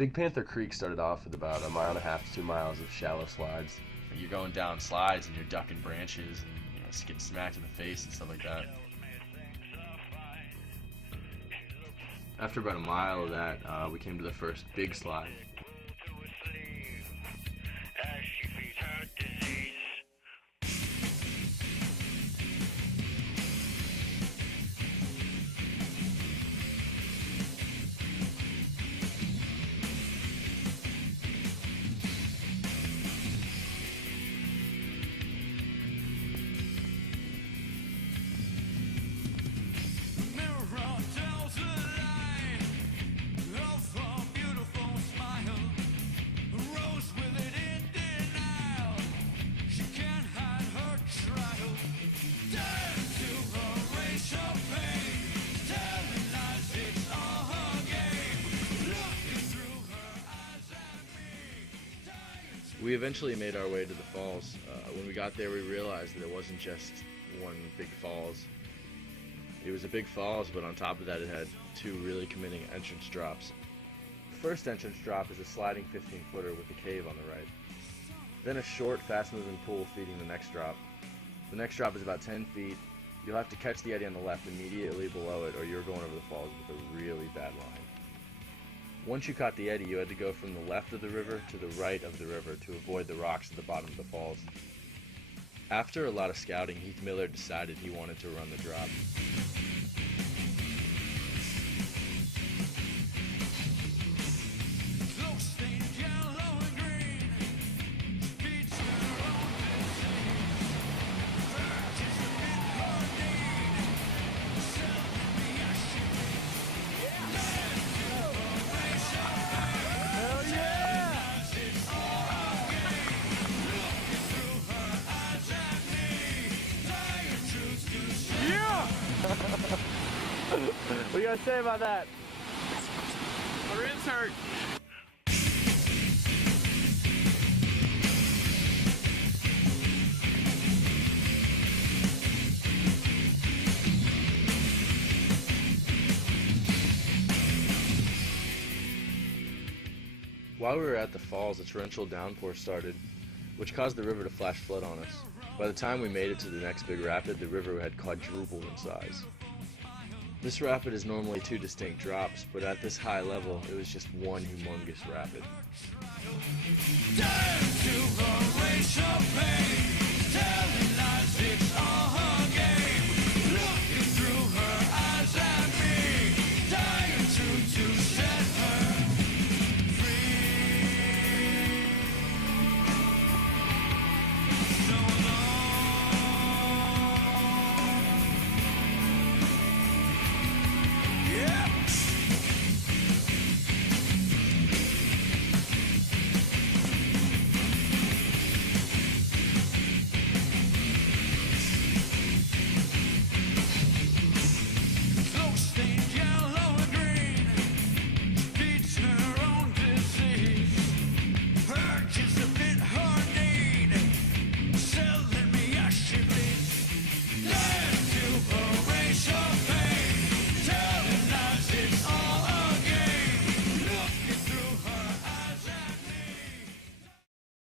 Big Panther Creek started off with about 1.5 to 2 miles of shallow slides. You're going down slides and you're ducking branches and getting smacked in the face and stuff like that. After about a mile of that, we came to the first big slide. We eventually made our way to the falls. When we got there, we realized that it wasn't just one big falls. It was a big falls, but on top of that, it had two really committing entrance drops. The first entrance drop is a sliding 15-footer with a cave on the right. Then a short, fast-moving pool feeding the next drop. The next drop is about 10 feet. You'll have to catch the eddy on the left immediately below it, or you're going over the falls with a really bad line. Once you caught the eddy, you had to go from the left of the river to the right of the river to avoid the rocks at the bottom of the falls. After a lot of scouting, Heath Miller decided he wanted to run the drop. What do you guys say about that? My ribs hurt. While we were at the falls, a torrential downpour started, which caused the river to flash flood on us. By the time we made it to the next big rapid, the river had quadrupled in size. This rapid is normally two distinct drops, but at this high level, it was just one humongous rapid.